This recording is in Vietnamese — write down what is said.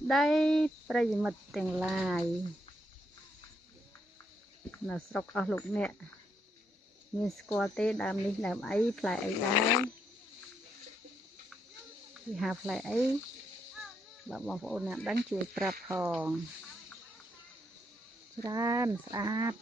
đây bây mật tiền lại là sọc ở lục nè như squat tê đam đi làm ấy lại đấy thì học lại ấy bạn bảo phụ nè đánh chuối prap hòn ran sát